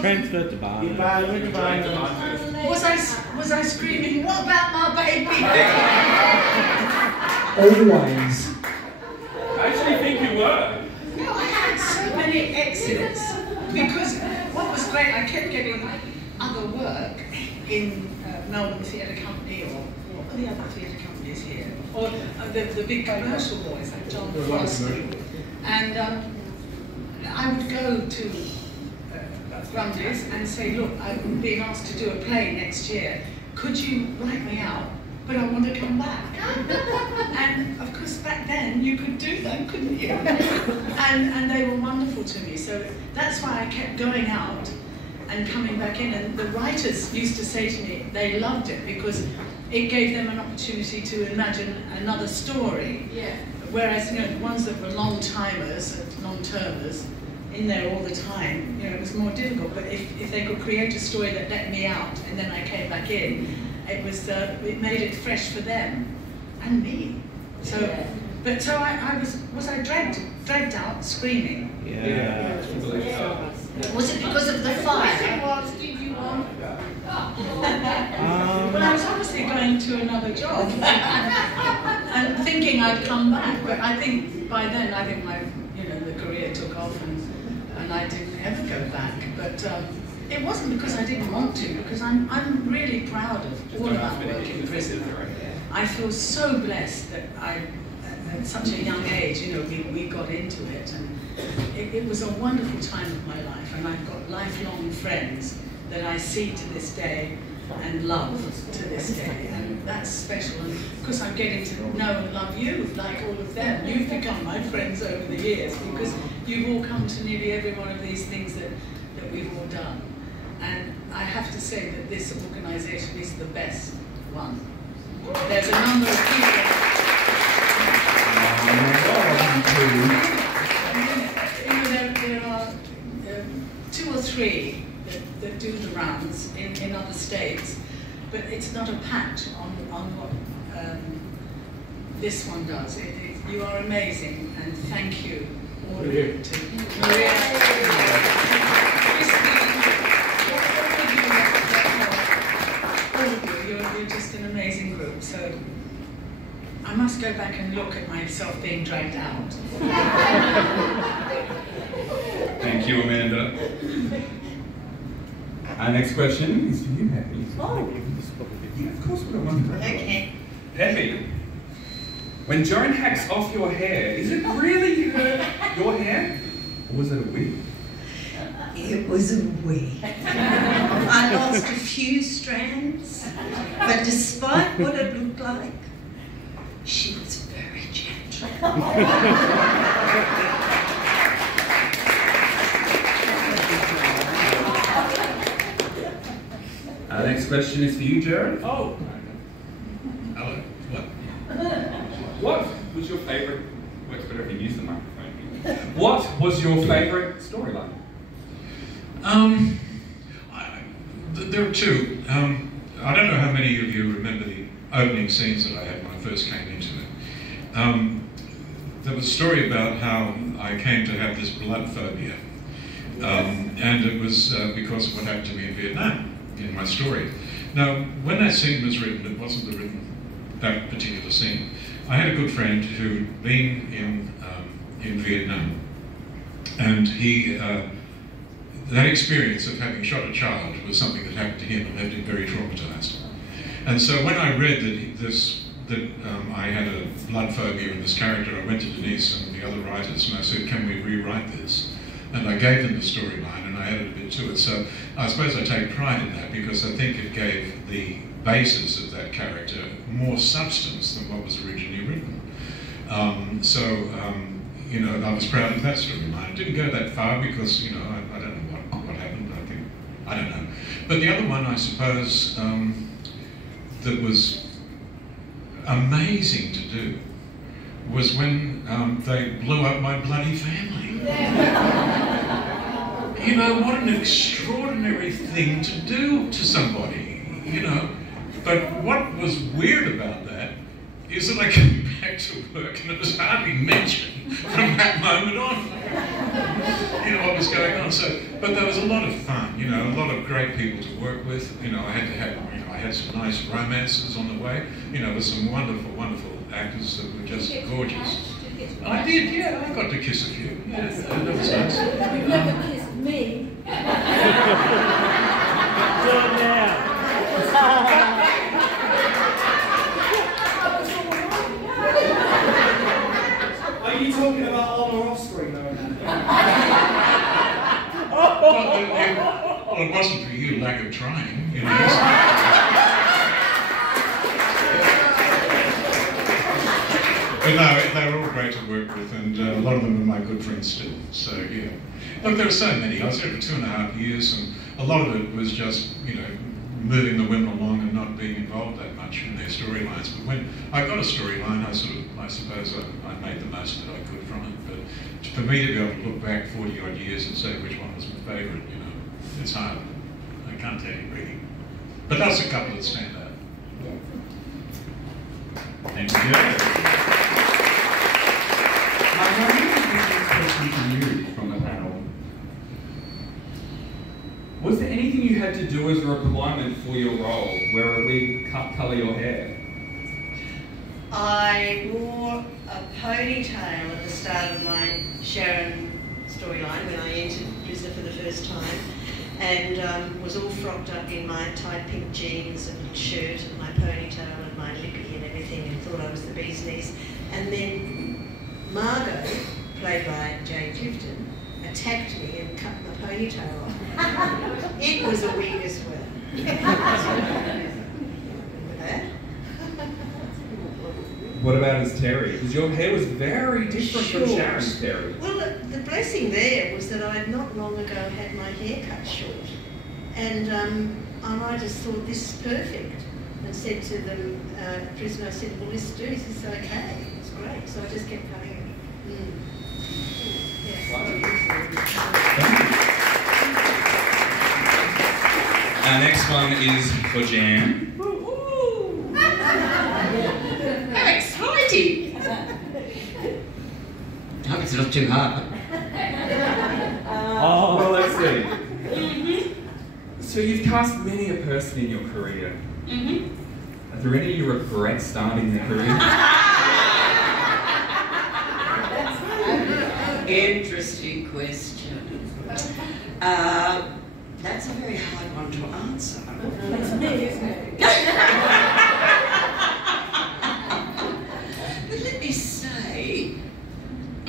Transferred to Barnet. Was I screaming, what about my baby? Always. I actually think you were. No, I had so many exits because what was great, I kept getting other work in Melbourne Theatre Company or what are the other theatre companies here? Or the big commercial boys like John Frosty. And I would go to Grundy's and say, look, I'm being asked to do a play next year. Could you write me out? But I want to come back. And of course, back then you could do that, couldn't you? And they were wonderful to me. So that's why I kept going out and coming back in. And the writers used to say to me they loved it because it gave them an opportunity to imagine another story. Yeah. Whereas, you know, the ones that were long-timers, long-termers, in there all the time, you know, it was more difficult. But if they could create a story that let me out and then I came back in, it it made it fresh for them and me. So, but so I was I dragged out screaming? Yeah. Was it because of the fire? Did you want? Well, I was obviously going to another job and thinking I'd come back. But I think by then, my the career took off and I didn't ever go back. But it wasn't because I didn't want to, because I'm really proud of all of our work in prison. I feel so blessed that at such a young age, we got into it, and it was a wonderful time of my life, and I've got lifelong friends that I see to this day and love to this day, and that's special. And of course, I'm getting to know and love you, like all of them. You've become my friends over the years because you've all come to nearly every one of these things that we've all done. And I have to say that this organisation is the best one. There's a number of people. There are 2 or 3 that do the rounds in other states, but it's not a patch on what this one does. You are amazing, and thank you, all of you. Maria. You're just an amazing group, so I must go back and look at myself being dragged out. Thank you, Amanda. Our next question is for you, Peppy. Oh. Yeah, of course we got one for everyone. Okay. Peppy, when Joan hacks off your hair, is it really your hair? Or was it a wig? It was a wig. I lost a few strands, but despite what it looked like, she was very gentle. Our next question is for you, Jared. Oh. Hello. What? What was your favourite? Works better if you use the microphone. What was your favourite storyline? There are 2. I don't know how many of you remember the opening scenes that I had when I first came into it. There was a story about how I came to have this blood phobia. And it was because of what happened to me in Vietnam, in my story. Now, when that scene was written, it wasn't that particular scene. I had a good friend who'd been in Vietnam, and he, that experience of having shot a child was something that happened to him and left him very traumatized. And so when I read that I had a blood phobia in this character, I went to Denise and the other writers and I said, can we rewrite this? And I gave them the storyline and I added a bit to it. So I suppose I take pride in that because I think it gave the basis of that character more substance than what was originally written. I was proud of that storyline. It didn't go that far because, I don't know what happened. I don't know. But the other one, I suppose, that was amazing to do was when they blew up my bloody family. What an extraordinary thing to do to somebody, But what was weird about that is that I came back to work and it was hardly mentioned. from that moment on. You know what was going on. So, but there was a lot of fun. You know, a lot of great people to work with. You know, I had some nice romances on the way. You know, with some wonderful, wonderful actors that were just gorgeous. I did, yeah. I got to kiss a few. Yeah, that was nice. You've never kissed me. Do it now. Are you talking about on or off screen though? Well, it wasn't for you, lack of trying, you know. But no, they were all great to work with, and a lot of them are my good friends still. So yeah, look, there were so many. I was there for 2.5 years, and a lot of it was just, you know, moving the women along and not being involved that much in their storylines. But when I got a storyline, I suppose I made the most that I could from it. But for me to be able to look back 40 odd years and say which one was my favourite, you know, it's hard. I can't tell you really. But there's a couple that stand out. Thank you. Question to you from the panel. Was there anything you had to do as a requirement for your role, where we colour your hair? I wore a ponytail at the start of my Sharon storyline when I entered Prisoner for the first time, and was all frocked up in my tight pink jeans and shirt and my ponytail and my lippy and everything, and thought I was the bee's knees. And then Margot, played by Jane Clifton, attacked me and cut my ponytail off. It was a wig as well. Remember that? What about as Terry? Because your hair was very different from Sharon's Terry. Well, the blessing there was that I had not long ago had my hair cut short. And I just thought, this is perfect. And said to the prisoner, I said, well, let's do this, it's okay, it's great. So I just kept cutting it. Our next one is for Jan. How exciting! I hope it's not too hard. Well, let's see. So you've cast many a person in your career. Are there any you regret starting their career? Interesting question. That's a very hard one to answer. That's me, isn't it? But let me say, I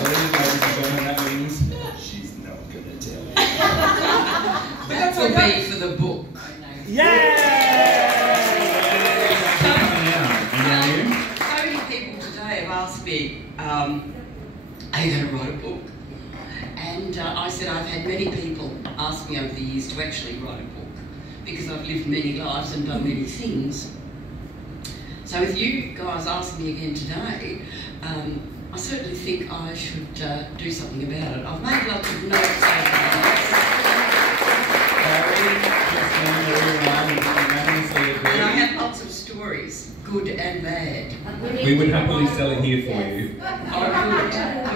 believe, ladies and gentlemen, that means she's not gonna tell me. that will be for the book. So many people today have asked me, are you going to write a book? And I said I've had many people ask me over the years to actually write a book because I've lived many lives and done many things. So with you guys asking me again today, I certainly think I should do something about it. I've made lots of notes and I have lots of stories, good and bad. We would happily sell it here for you.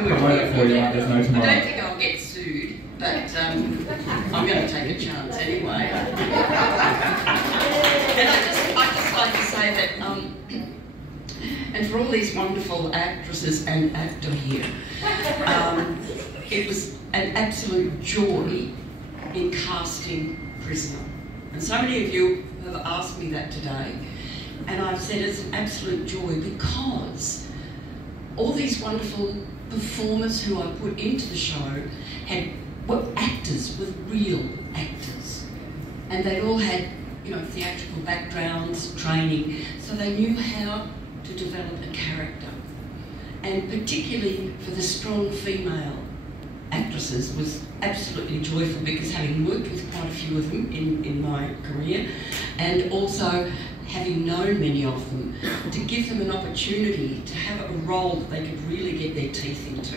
Promote it for you like there's no tomorrow. I don't think I'll get sued, but I'm going to take a chance anyway. And I'd just like to say that, and for all these wonderful actresses and actor here, it was an absolute joy in casting Prisoner. And so many of you have asked me that today, and I've said it's an absolute joy because all these wonderful performers who I put into the show were actors, with real actors. And they all had, theatrical backgrounds, training, so they knew how to develop a character. And particularly for the strong female actresses was absolutely joyful because having worked with quite a few of them in my career, and also having known many of them, to give them an opportunity to have a role that they could really get their teeth into.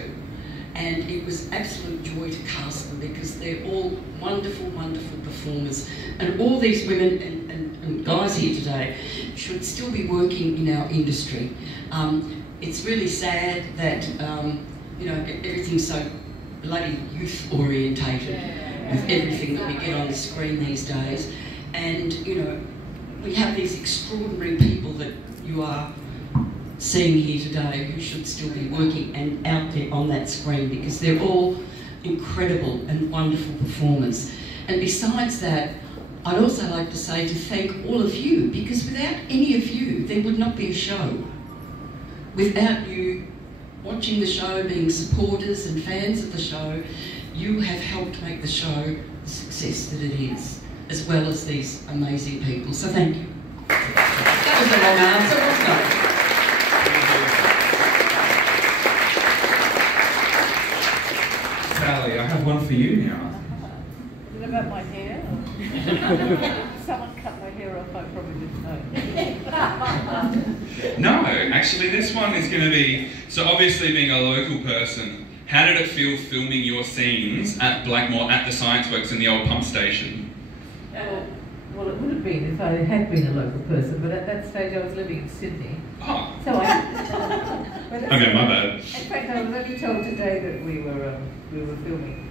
And it was absolute joy to cast them because they're all wonderful, wonderful performers. And all these women, and guys here today should still be working in our industry. It's really sad that everything's so bloody youth orientated with everything that we get on the screen these days, and we have these extraordinary people that you are seeing here today who should still be working and out there on that screen, because they're all incredible and wonderful performers. And besides that, I'd also like to say to thank all of you, because without any of you, there would not be a show. Without you watching the show, being supporters and fans of the show, you have helped make the show the success that it is, as well as these amazing people. So thank you. That was a long answer, wasn't it? Sally, I have one for you now. Is it about my hair? Someone cut my hair off, I probably didn't know. No, actually this one is going to be, so obviously being a local person, how did it feel filming your scenes at Blackmore at the Science Works in the old pump station? Well, it would have been if I had been a local person, but at that stage I was living in Sydney. Oh. So Okay, my bad. In fact, I was only told today that we were filming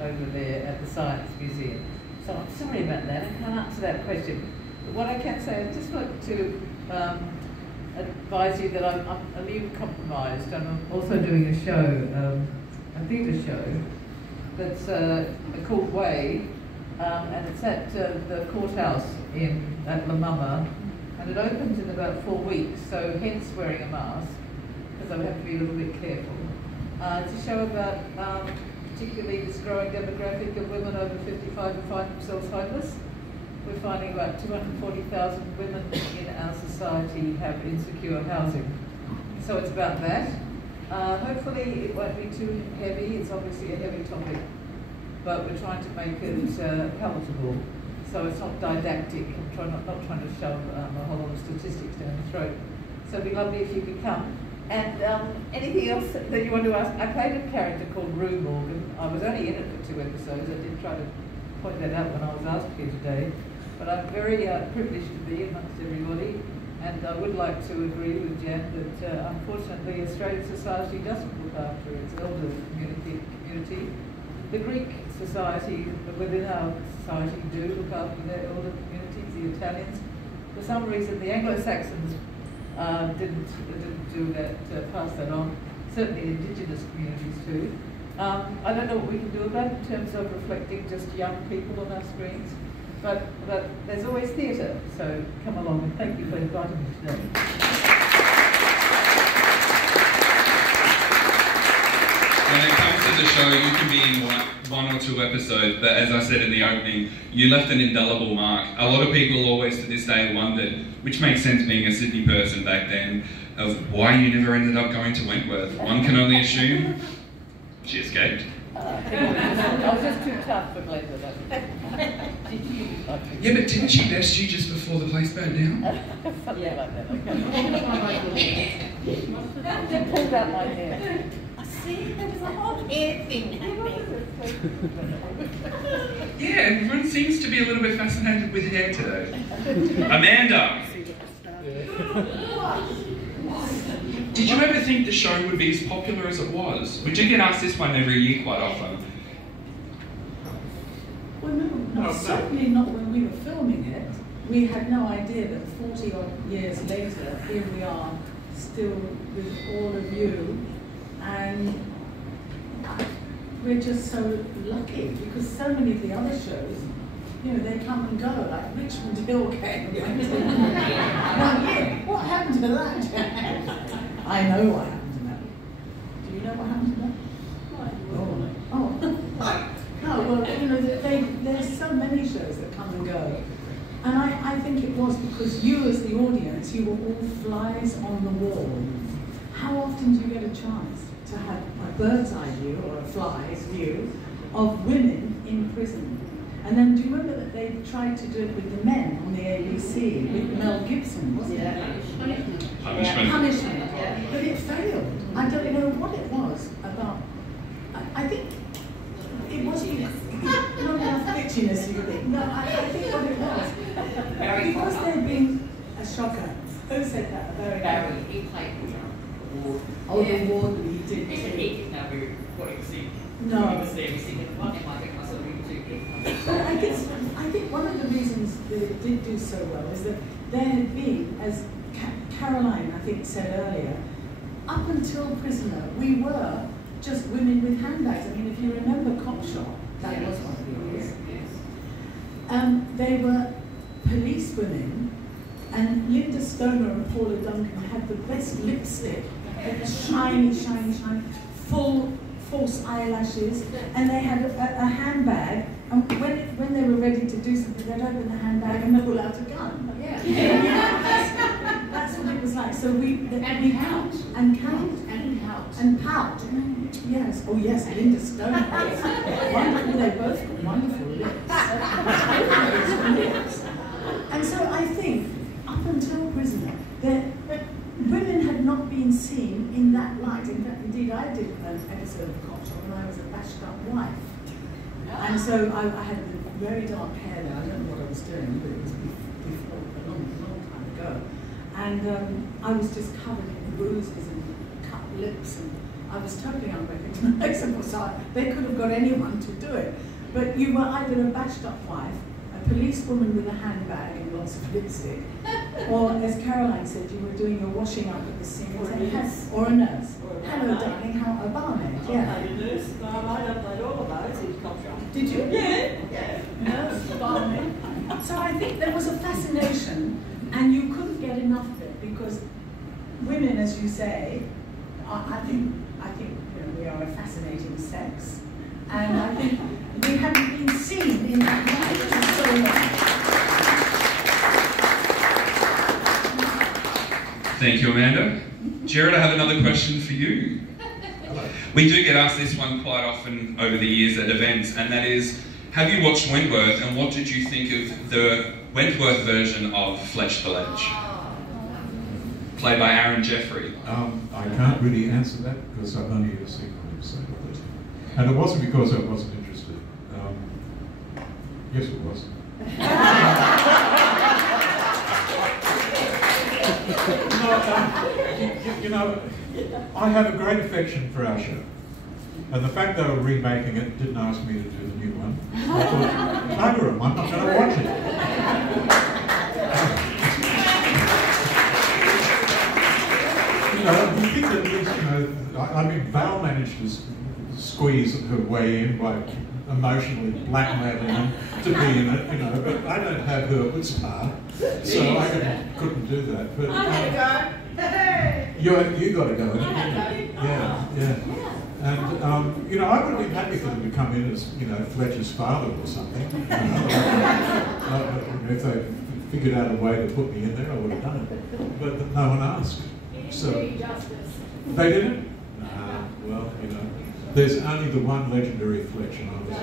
over there at the Science Museum. So I'm sorry about that. I can't answer that question. But what I can say, I'd just like to advise you that I'm immunocompromised. I'm also doing a show, a theatre show, that's called Way, and it's at the courthouse at La Mama, and it opens in about 4 weeks, so hence wearing a mask, because I have to be a little bit careful. It's a show about particularly this growing demographic of women over 55 who find themselves homeless. We're finding about 240,000 women in our society have insecure housing. So it's about that. Hopefully it won't be too heavy. It's obviously a heavy topic, but we're trying to make it palatable. So it's not didactic. I'm not trying to shove a whole lot of statistics down your throat. So it'd be lovely if you could come. And anything else that you want to ask? I played a character called Rue Morgan. I was only in it for 2 episodes. I did try to point that out when I was asked here today. But I'm very privileged to be amongst everybody. And I would like to agree with Jan that unfortunately Australian society doesn't look after its elder community. The Greek society within our society do look after their elder communities, the Italians. For some reason the Anglo-Saxons didn't do that, pass that on. Certainly indigenous communities too. I don't know what we can do about it in terms of reflecting just young people on our screens, but there's always theatre, so come along, and thank you for inviting me today. When it comes to the show, you can be in one or two episodes, but as I said in the opening, you left an indelible mark. A lot of people always to this day wondered, which makes sense being a Sydney person back then, of why you never ended up going to Wentworth. One can only assume she escaped. I was just too tough for Glenda. Yeah, but didn't she best you just before the place burned down? Something like that, okay. They pulled out my hair. See, there was a whole hair thing happening. Yeah, everyone seems to be a little bit fascinated with hair today. Amanda! Did you ever think the show would be as popular as it was? We do get asked this one every year quite often. Well, no, certainly not when we were filming it. We had no idea that 40 odd years later, here we are, still with all of you. And we're just so lucky because so many of the other shows, they come and go, like Richmond Hill came and went in 1 year. What happened to that? I know what happened to that. Do you know what happened to that? Oh. No, well, there's so many shows that come and go. And I think it was because you as the audience, you were all flies on the wall. How often do you get a chance to have a bird's eye view or a fly's view of women in prison? And then do you remember that they tried to do it with the men on the ABC, with Mel Gibson, wasn't it? Punishment. Yeah. But it failed. I don't know what it was about. I think it wasn't not enough bitchiness, you think. No, I think what it was shocker. Who said that? Barry, he played the Ward. Oh, the Ward, he did He too. didn't know what he was singing. No. He was there, he was singing one, and I think I saw him too. But I think one of the reasons that it did do so well is that there had been, as Caroline, I think, said earlier, up until Prisoner, we were just women with handbags. I mean, if you remember Cop Shop, that was one of yours. They were police women, and Linda Stoner and Paula Duncan had the best lipstick, shiny, shiny, shiny, full false eyelashes, and they had a handbag, and when they were ready to do something, they'd open the handbag and pull out a gun. That's what it was like. So we count and count and pout. Yes. Oh yes, Linda Stoner. Wonderful. They both got wonderful lips. And so I think up until Prisoner, women had not been seen in that light. In fact, indeed, I did an episode of Cop Shop when I was a bashed up wife. And so I had the very dark hair there. I don't know what I was doing, but it was before, a long time ago. And I was just covered in bruises and cut lips, and I was totally unrecognizable. So they could have got anyone to do it. But you were either a bashed up wife, a policewoman with a handbag and lots of lipstick, or as Caroline said, you were doing your washing up at the sink, or a nurse. Hello, darling, how a barmaid? Yeah. I nurse. I played all of those in Cop Shop. Did you? Yeah. Nurse, barmaid. So I think there was a fascination, and you couldn't get enough of it because women, as you say, I think you know, we are a fascinating sex, and I think we haven't been seen in that light for so long. Thank you, Amanda. Jared, I have another question for you. We do get asked this one quite often over the years at events, and that is, have you watched Wentworth, and what did you think of the Wentworth version of Fletch the Ledge? Played by Aaron Jeffrey. I can't really answer that because I've only ever seen one episode of it. And it wasn't because I wasn't interested. Yes, it was. You know, I have a great affection for our show. And the fact they were remaking it didn't ask me to do the new one. I thought, bugger 'em, I'm not going to watch it. You know, you think at least, you know, I mean, Val managed to squeeze her way in by emotionally blackmailing him to be in it, you know, but I don't have Herbert's part, so I couldn't do that. But you got to go. Yeah. And you know, I would have been happy for them to come in as, you know, Fletcher's father or something. You know, if they figured out a way to put me in there, I would have done it. But no one asked. So they didn't? Nah, well, you know, there's only the one legendary Fletcher, and I was